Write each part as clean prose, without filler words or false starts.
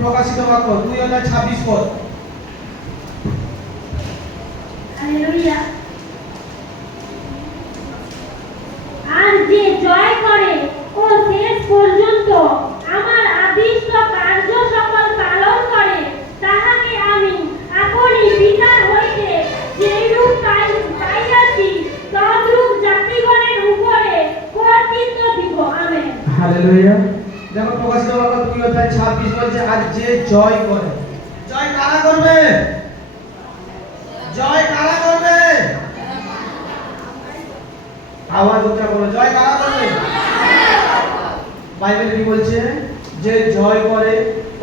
প্রকাশিত বাক্য 2:26 পদ। হালেলুয়া। আর যে জয় করে ও শেষ পর্যন্ত আমার আদিষ্ট কার্য সকল পালন করে তাহাকে আমি আপনি পিতার হইতে যেরূপ পাইয়াছি তদ্রূপ জাতিগণের উপরে কর্তৃত্ব দিব। আমেন। হালেলুয়া। দেখো প্রকাশিত বাক্য 2:26 বলছে আর যে জয় করে। জয় কারা করবে? জয় কারা করবে? আওয়াজ উচ্চ করো, জয় কারা করবে? বাইবেল কি বলছে? যে জয় করে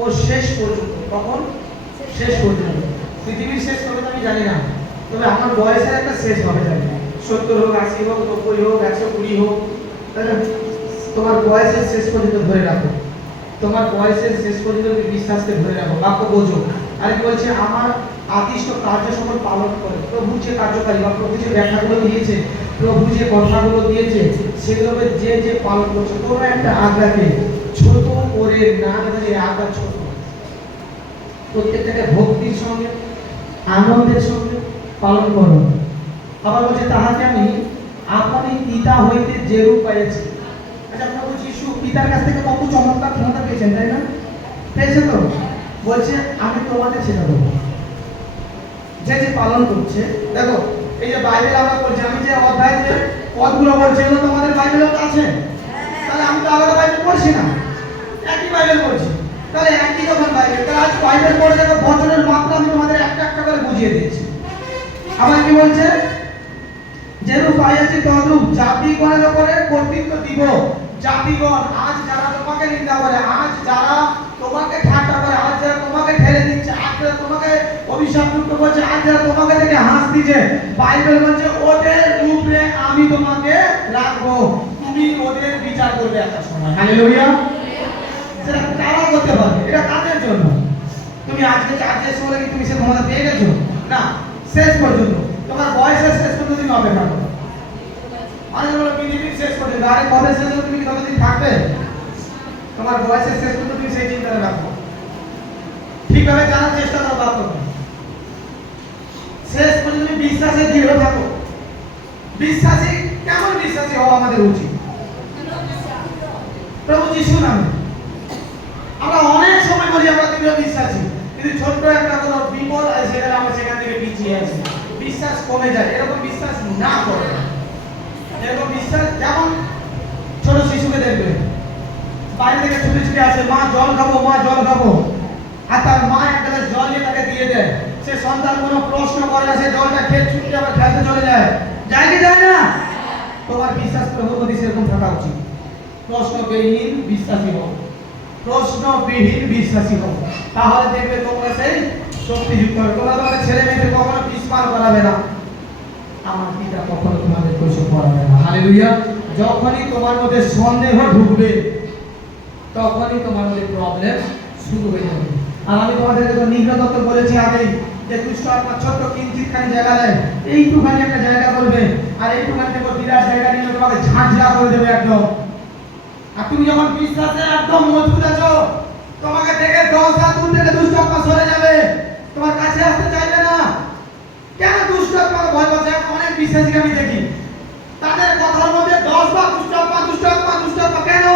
ও শেষ পর্যন্ত। কখন? শেষ পর্যন্ত। পৃথিবীর শেষ কবে আমি জানি না, তবে আমার বয়সের একটা শেষ হবে জানি। 70 হোক, 80 হোক, 90 হোক, 120 হোক, তাহলে তোমার বয়সের শেষ পর্যন্ত ধরে রাখো। তোমার বয়সের শেষ পর্যন্ত তুমি বিশ্বাসকে ধরে রাখো, বাক্য বোঝো। আর কি বলছে? আমার আদিষ্ট কার্য সকল পালন করে। প্রভু যে কার্যকারী বা প্রভু যে ব্যাখ্যাগুলো দিয়েছে, প্রভু যে কথাগুলো দিয়েছে, সেগুলোকে যে যে পালন করছে। কোনো একটা আজ্ঞাকে ছোট করে না ধরে আজ্ঞা ছোট, প্রত্যেকটাকে ভক্তির সঙ্গে আনন্দের সঙ্গে পালন করো। আবার বলছে তাহাকে আমি আপনি পিতা হইতে যেরূপ পাইয়াছি। আচ্ছা, প্রভু যিশু পিতার কাছ থেকে কত চমৎকার ক্ষমতা পেয়েছেন, তাই না? পেয়েছেন তো? বলছে আমি তোমাদের সেটা দেবো। যে যে পালন করছে, দেখো এই যে বাইবেল আমরা পড়ছি, আমি যে অধ্যায় যে পদগুলো বলছি এগুলো তোমাদের বাইবেলে আছে। তাহলে আমি তো আলাদা বাইবেল পড়ছি না, একই বাইবেল পড়ছি। তাহলে একই যখন বাইবেল, তাহলে আজ বাইবেল পড়ে দেখো বচনের মাত্রা আমি তোমাদের একটা একটা করে বুঝিয়ে দিচ্ছি। আবার কি বলছে? যেরূপ পাইয়াছি তদ্রূপ জাতিগণের উপরে কর্তৃত্ব দিব। জাতিগণ, আজ যারা তোমাকে নিন্দা করে, আজ যারা তোমাকে ঠাট্টা করে, আজ যারা তোমাকে ঠেলে দিচ্ছে, আজ যারা তোমাকে অভিশাপযুক্ত করছে, আজ যারা তোমাকে দেখে হাসছে, বাইবেল বলছে ওদের উপরে আমি তোমাকে রাখবো, তুমি ওদের বিচার করবে একটা সময়। হালেলুয়া। সেটা কারা করতে পারবে? এটা কাদের জন্য? তুমি আজকে চার্চে এসে বলে কি তুমি সে ক্ষমতা পেয়ে গেছো? না, শেষ পর্যন্ত তোমার বয়সের শেষ পর্যন্ত তুমি অপেক্ষা করো। অনেক বলো পৃথিবীর শেষ পর্যন্ত, আরে কবে শেষ হবে? তুমি কি ততদিন থাকবে? তোমার বয়সের শেষ পর্যন্ত তুমি সেই চিন্তাটা রাখো, ঠিকভাবে জানার চেষ্টা করো। বাপ শেষ পর্যন্ত তুমি বিশ্বাসে দৃঢ় থাকো। বিশ্বাসী কেমন বিশ্বাসী হওয়া আমাদের উচিত? প্রভু যিশু নামে আমরা অনেক সময় বলি আমরা দৃঢ় বিশ্বাসী, কিন্তু ছোট্ট একটা কোনো বিপদ আছে সেটা আমরা সেখান থেকে পিছিয়ে আছি, বিশ্বাস কমে যায়। এরকম বিশ্বাস না করো। এরকম বিশ্বাস যেমন ছোট শিশুকে দেখবে বাইরে থেকে ছুটে ছুটে আসে, মা জল খাবো, মা জল খাবো, আর তার মা একটা জল নিয়ে তাকে দিয়ে দেয়। সে সন্তান কোনো প্রশ্ন করে না, সে জলটা খেয়ে ছুটে আবার খেলতে চলে যায়। যায় কি যায় না? তোমার বিশ্বাস প্রভুর প্রতি সেরকম থাকা উচিত। প্রশ্নবিহীন বিশ্বাসী হও, প্রশ্নবিহীন বিশ্বাসী হও, তাহলে দেখবে তোমরা সেই শক্তিযুক্ত হবে। তোমরা তোমাদের ছেলে মেয়েদের কখনো বিস্মার করাবে না, আমার পিতা কখনো তোমাদের কৈশোর করাবে না। হালেলুয়া। যখনই তোমার মধ্যে সন্দেহ ঢুকবে তখনই তোমার মধ্যে প্রবলেম শুরু হয়ে যাবে। আর আমি তোমাদেরকে তো নিগ্রহ তত্ত্ব বলেছি আগেই, যে দুষ্ট আত্মা ছোট্ট কিঞ্চিতখানি জায়গা দেয়, এইটুখানি একটা জায়গা করবে, আর এইটুখানি দেখো বিরাট জায়গা নিয়ে তোমাকে ঝাঁঝরা করে দেবে একদম। আর তুমি যখন বিশ্বাসে একদম মজবুত আছো, তোমাকে দেখে 10 হাত দূর থেকে দুষ্ট আত্মা সরে যাবে, তোমার কাছে আসতে চাইবে না। কেন দুষ্ট আত্মা ভয় পাচ্ছে? অনেক বিশ্বাসীকে আমি দেখি তাদের কথার মধ্যে 10 বার দুষ্ট আত্মা, দুষ্ট আত্মা, দুষ্ট আত্মা। কেন?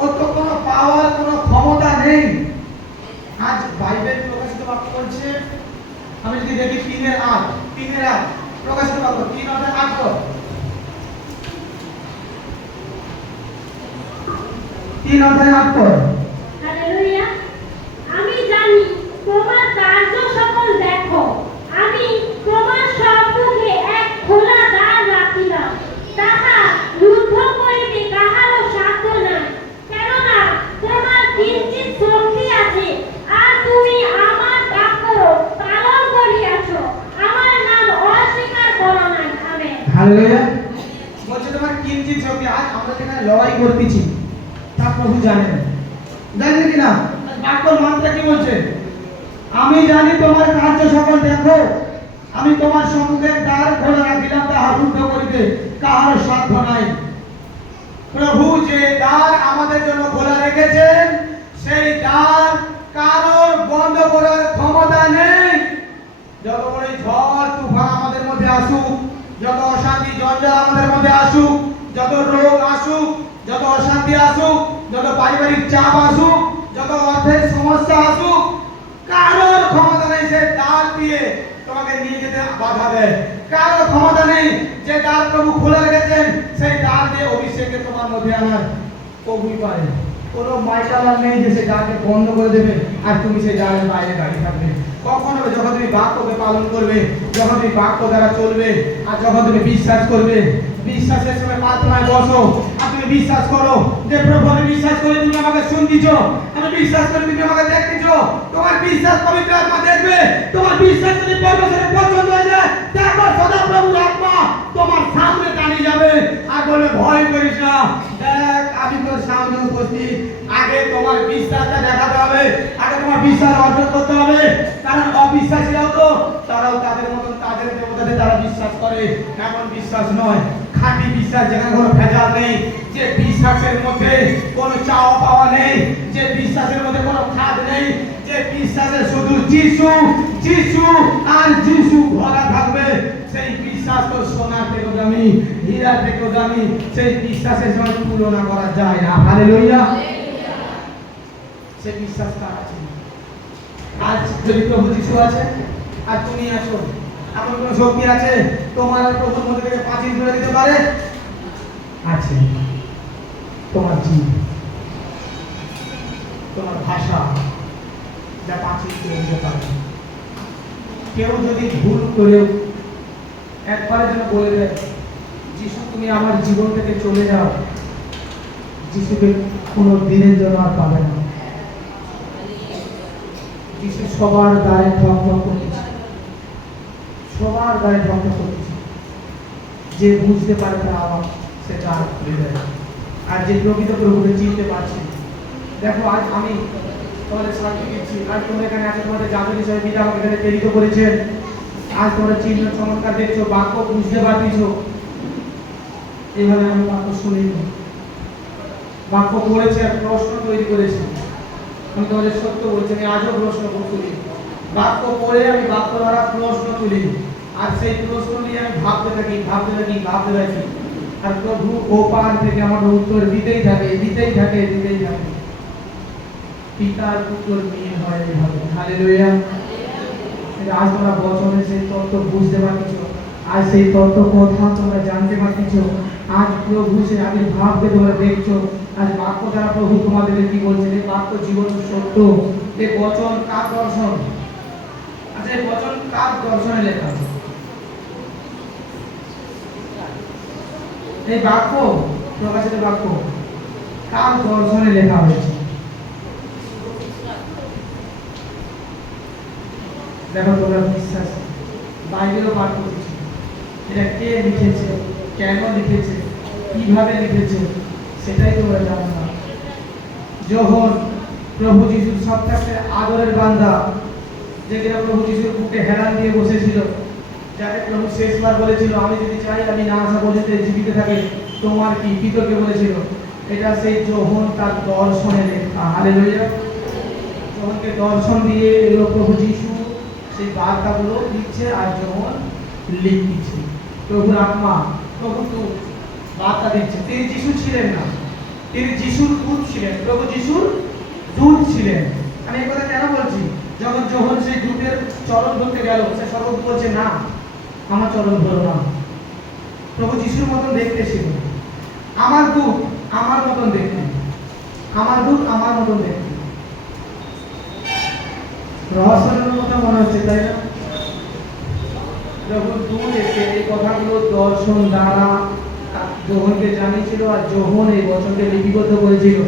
ওর তো কোনো পাওয়ার, কোনো ক্ষমতা নেই। আজ বাইবেল প্রকাশিত বাক্য বলছে, আমি যদি দেখি 3:8 প্রকাশিত বাক্য 3:8 3:8 হালেলুয়া। আমি জানি তোমার কার্য সকল দেখো, আমি তোমার সম্মুখে এক খোলা দ্বার রাখিলাম, তাহা রুদ্ধ করিতে কাহারও সাধ্য নাই। কেননা তোমার কিঞ্চিৎ শক্তি আছে, আর তুমি আমার বাক্য পালন করিয়াছ, আমার নাম অস্বীকার করো নাই। আমেন। হালেলুয়া। বলছে তোমার কিঞ্চিৎ শক্তি। আজ আমরা যেখানে লড়াই করতেছি তা প্রভু জানেন, জানেন কি না? বাক্যর মাত্রা কি বলছে? আমি জানি তোমার কার্য সকল দেখো, আমি তোমার সম্মুখে দ্বার খোলা রাখিলাম, তাহা রুদ্ধ করিতে কাহার সাধ্য নাই। প্রভু যে দ্বার আমাদের জন্য খোলা রেখেছেন, সেই দ্বার মধ্যে আসুক, যত রোগ আসুক, যত অশান্তি আসুক, যত পারিবারিক চাপ আসুক, যত অর্থের সমস্যা আসুক, কারোর ক্ষমতা নেই সে দ্বার দিয়ে তোমাকে নিয়ে যেতে বাধা দেয়। কারোর ক্ষমতা নেই যে দ্বার প্রভু খোলা রেখেছেন সেই দ্বার দিয়ে অভিষেকে তোমার মধ্যে আনার প্রভুই পারে। কোনো মাইকালার নেই যে সেই দ্বারকে বন্ধ করে দেবে আর তুমি সেই দ্বারের বাইরে দাঁড়িয়ে থাকবে। কখন হবে? যখন তুমি বাক্যকে পালন করবে, যখন তুমি বাক্য দ্বারা চলবে, আর যখন তুমি বিশ্বাস করবে। বিশ্বাসের সময় প্রার্থনায় বসো আর তুমি বিশ্বাস করো যে প্রভু আমি বিশ্বাস করি তুমি আমাকে শুনতিছো, আমি বিশ্বাস করি তুমি আমাকে দেখতেছো। তোমার বিশ্বাস পবিত্র আত্মা দেখবে। তোমার বিশ্বাস যদি পরমেশ্বরের পছন্দ হয়ে যায়, তারপর সদা প্রভুর আত্মা তোমার সামনে দাঁড়িয়ে যাবে আর বলবে ভয় করিস না, দেখ আমি তোর সামনে উপস্থিত। আগে তোমার বিশ্বাসটা দেখাতে হবে, আগে তোমার বিশ্বাস অর্জন করতে হবে। কারণ অবিশ্বাসীরাও তো তারাও তাদের মতন তাদের দেবতাতে তারা বিশ্বাস করে, এমন বিশ্বাস নয়। খাঁটি বিশ্বাস যেখানে কোনো ভেজাল নেই, যে বিশ্বাসের মধ্যে কোনো চাওয়া পাওয়া নেই, যে বিশ্বাসের মধ্যে কোনো খাদ নেই, যে বিশ্বাসে শুধু যিশু যিশু আর যিশু ভরা থাকবে, সেই বিশ্বাস তো সোনা থেকেও দামি, হীরা থেকেও দামি। সেই বিশ্বাসের সঙ্গে তুলনা করা যায় না। হালেলুয়া। সেই বিশ্বাস কার আছে? আজ যদি প্রভু যিশু আছে আর তুমি আছো, এমন কোন শক্তি আছে তোমার আর প্রভুর মধ্যে থেকে পাঁচিল তুলে দিতে পারে? আছে। তোমার জীব, তোমার ভাষা যা পাঁচিল তুলে দিতে পারে। কেউ যদি ভুল করে একবারের জন্য বলে দেয় যিশু তুমি আমার জীবন থেকে চলে যাও, যিশুকে কোনো দিনের জন্য আর পাবে না। যিশু সবার গায়ে ঠক ঠক করতেছে, সবার গায়ে ঠক ঠক করতেছে। যে বুঝতে পারে তার আবার সেটা আর খুলে দেয়। আর যে প্রকৃত প্রভুকে চিনতে পারছে, দেখো আজ আমি তোমাদের সাক্ষী দিচ্ছি, আজ তোমরা এখানে আছে, তোমাদের জাতীয় হিসেবে পিতা আমাকে এখানে প্রেরিত করেছেন। আজ তোমরা চিহ্ন চমৎকার দেখছো, বাক্য বুঝতে পারছো। এইভাবে আমি বাক্য শুনিনি, বাক্য পড়েছে, প্রশ্ন তৈরি করেছি। আমি তোমাদের সত্য বলছি, আমি আজও প্রশ্ন তুলি। বাক্য পড়ে আমি বাক্য দ্বারা প্রশ্ন তুলি, আর সেই প্রশ্ন নিয়ে আমি ভাবতে থাকি। আর প্রভু ওপার থেকে আমাকে উত্তর দিতেই থাকে। পিতার পুত্র মিল হয় এইভাবে। হালেলুয়া। আজ তোমরা বচনে সেই তত্ত্ব বুঝতে পারছো, আজ সেই তত্ত্ব কথা তোমরা জানতে পারছো। আজ প্রভু সেই আবির্ভাবকে তোমরা দেখছো। আজ বাক্য দ্বারা প্রভু তোমাদেরকে কি বলছেন? এই বাক্য জীবন সত্য। এই বচন কার দর্শন? আচ্ছা, এই বচন কার দর্শনে লেখা? এই বাক্য, প্রকাশিত বাক্য কার দর্শনে লেখা হয়েছে? দেখো তোমরা বিশ্বাস বাইবেলও পাঠ করছি, এটা কে লিখেছে, কেন লিখেছে, কিভাবে লিখেছে সেটাই তোমরা জানো না। যখন প্রভু যিশুর সবথেকে আদরের বান্দা, যে কিনা প্রভু যিশুর বুকে হেলান দিয়ে বসেছিল, যাকে প্রভু শেষবার বলেছিল আমি যদি চাই আমি না আসা পর্যন্ত জীবিত থাকে, তোমার কি? পিতরকে বলেছিল। এটা সেই যোহন তার দর্শনে লেখা। হালেলুয়া। যোহনকে দর্শন দিয়ে এলো প্রভু যিশু সেই বার্তাগুলো লিখছে, আর যোহন লিখছে। প্রভুর আত্মা, প্রভু দূত বার্তা দিচ্ছে। তিনি যিশু ছিলেন না, তিনি যিশুর দূত ছিলেন। প্রভু যিশুর দূত ছিলেন। আমি এই কথা কেন বলছি? যখন যোহন সেই দূতের চরণ ধরতে গেল, সে সর্বদূত বলছে না, আমার চরণ ধরো না। প্রভু যিশুর মতন দেখতে ছিল। আমার দূত আমার মতন দেখতে, আমার দূত আমার মতন দেখতে। রহস্যের মতো মনে হচ্ছে, তাই না? যখন দূত এসে এই কথাগুলো দর্শন দ্বারা যোহনকে জানিয়েছিল, আর যোহন এই বচনকে লিপিবদ্ধ করেছিল।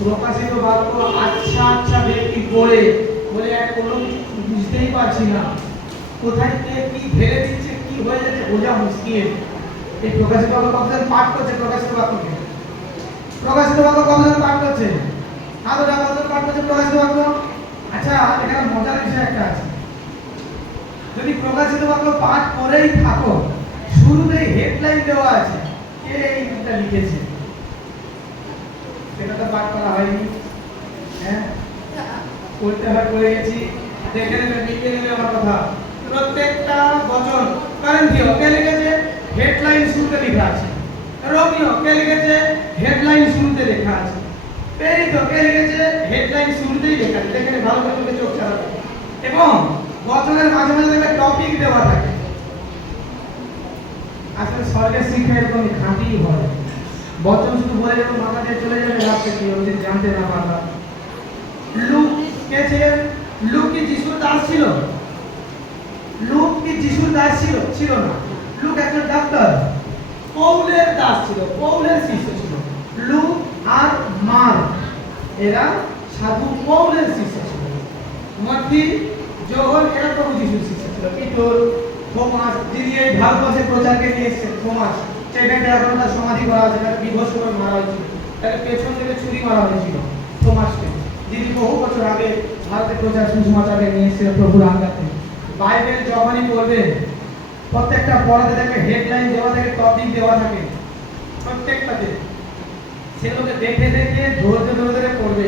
প্রকাশিত বাক্য আচ্ছা ব্যক্তি পড়ে বলে কোনো বুঝতেই পারছি না, কোথায় কে কি ঢেলে দিচ্ছে, কি হয়ে যাচ্ছে বোঝা মুশকিল। এই প্রকাশিত বাক্য কতজন পাঠ করছে? প্রকাশিত বাক্যকে কতজন পাঠ করছে? কতজন পাঠ করছে প্রকাশিত বাক্য? আচ্ছা, এখানে মজার বিষয় একটা আছে। যদি প্রকাশিত বাক্য পাঠ করেই থাকো, শুরুতেই হেডলাইন দেওয়া আছে কে এইটা লিখেছে, সেটা তো পাঠ করা হয়নি। হ্যাঁ, করতে হয়, করে গেছি। দেখে নেবে, লিখে নেবে আমার কথা। প্রত্যেকটা বচন কারেন্টীয় কে লিখেছে? হেডলাইন শুরুতে লেখা আছে। রোমিও কে লিখেছে? হেডলাইন শুরুতে লেখা আছে। পেরিতো কে লিখেছে? হেডলাইন শুরুতেই লেখা আছে। দেখেন ভালো করে তোকে চোখ চালাতে। এবং বচনের মাঝে মাঝে দেখবে টপিক দেওয়া থাকে। আসলে স্বর্গের শিক্ষা এরকম খাঁটিই হয়। বচন শুধু বলে যাবে, মাথা দিয়ে চলে যাবে, রাস্তা কি হচ্ছে জানতে না পারবা। লুক কে ছিলেন? লুক কি যিশুর দাস ছিল? লুক কি যিশুর দাস ছিল? ছিল না। লুক একজন ডাক্তার। পৌলের দাস ছিল, পৌলের শিষ্য ছিল। লুক আর মার্ক এরা সাধু পৌলের শিষ্য ছিল। মথি, যোহন এরা প্রভু যিশুর শিষ্য ছিল। পিতর, থমাস, যিনি এই ভারতবর্ষে প্রচারকে নিয়ে এসেছেন, থমাস, সেখানে এখন তার সমাধি করা আছে, তাকে বিভৎস করে মারা হয়েছিল, তাকে পেছন থেকে ছুরি মারা হয়েছিল। থমাসকে, যিনি বহু বছর আগে ভারতে প্রচার সুসমাচারে নিয়ে এসেছিলেন প্রভুর আজ্ঞাতে। বাইবেল যখনই পড়বেন, প্রত্যেকটা পড়াতে দেখবে হেডলাইন দেওয়া থাকে, টপিক দেওয়া থাকে প্রত্যেকটাতে। সেগুলোকে দেখে দেখে ধৈর্য ধরে ধরে পড়বে।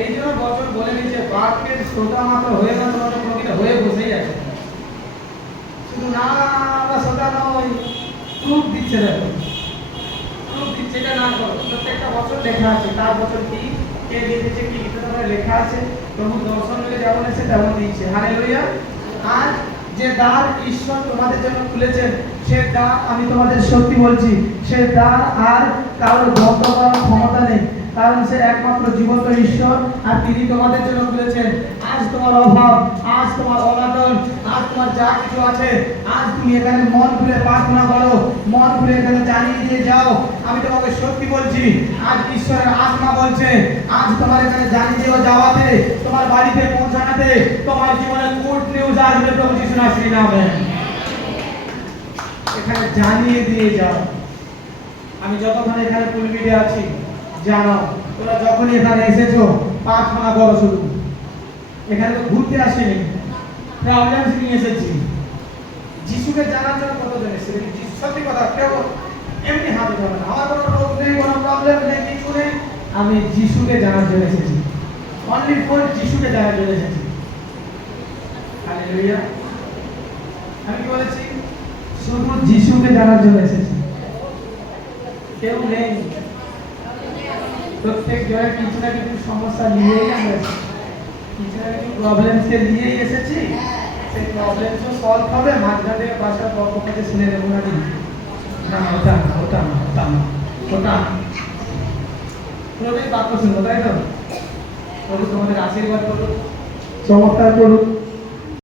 এই জন্য বচন বলে দিচ্ছে, বাক্যের শ্রোতা মাত্র হয়ে না, তোমাদের প্রকৃত হয়ে বসেই আছে। শুধু না আমরা শ্রোতা নয়, প্রুফ দিচ্ছে। দেখো প্রুফ দিচ্ছে, এটা না করো। প্রত্যেকটা বছর লেখা আছে, তার বছর কি, কে লিখেছে, কি লিখতে হবে লেখা আছে। প্রভু দর্শন মিলে যেমন এসে তেমন দিচ্ছে। হালেলুয়া। আজ যে দ্বার ঈশ্বর তোমাদের জন্য খুলেছেন, সে দ্বার আমি তোমাদের সত্যি বলছি, সে দ্বার আর কারোর বন্ধ করার ক্ষমতা নেই, কারণ সে একমাত্র জীবন্ত ঈশ্বর, আর তিনি তোমাদের জন্য খুলেছেন। আজ তোমার অভাব, আজ তোমার অনাটন, আজ তোমার যা কিছু আছে, আজ তুমি এখানে মন খুলে প্রার্থনা করো, মন খুলে এখানে জানিয়ে দিয়ে যাও। আমি তোমাকে সত্যি বলছি, আজ ঈশ্বরের আত্মা বলছে, আজ তোমার এখানে জানিয়ে দিয়ে যাওয়াতে, তোমার বাড়িতে পৌঁছাতে, তোমার জীবনে গুড নিউজ আসবে প্রভু যিশু নাসির নামে। এখানে জানিয়ে দিয়ে যাও। আমি যতক্ষণ এখানে পুলপিটে আছি, জানো তোরা যখনই এখানে এসেছো, প্রার্থনা করো শুধু। এখানে তো ঘুরতে আসেনি, প্রবলেমস নিয়ে এসেছি। যিশুকে জানার জন্য কতজন এসেছে? সত্যি কথা, কেউ এমনি হাত উঠাবে না। আমার কোনো রোগ নেই, কোনো প্রবলেম নেই, কিছু নেই। আমি যিশুকে জানার জন্য এসেছি। অনলি ফর যিশুকে জানার জন্য এসেছি। হালেলুয়া। আমি কি বলেছি? শুধু যিশুকে জানার জন্য এসেছি। কেউ নেই। প্রত্যেক জনের কিছু না কিছু সমস্যা নিয়েই আমরা এসেছি, কিছু না কিছু প্রবলেমসকে নিয়েই এসেছি। সেই প্রবলেমসও সলভ হবে। মাঝখান থেকে পাঁচটা পক্ষে শুনে দেবো না, না ওটা না, ওটা না, ওটা না, ওটা না, পুরোটাই বাক্য শুনবো, তাই তো? প্রভু তোমাদের আশীর্বাদ করুক, চমৎকার করুক।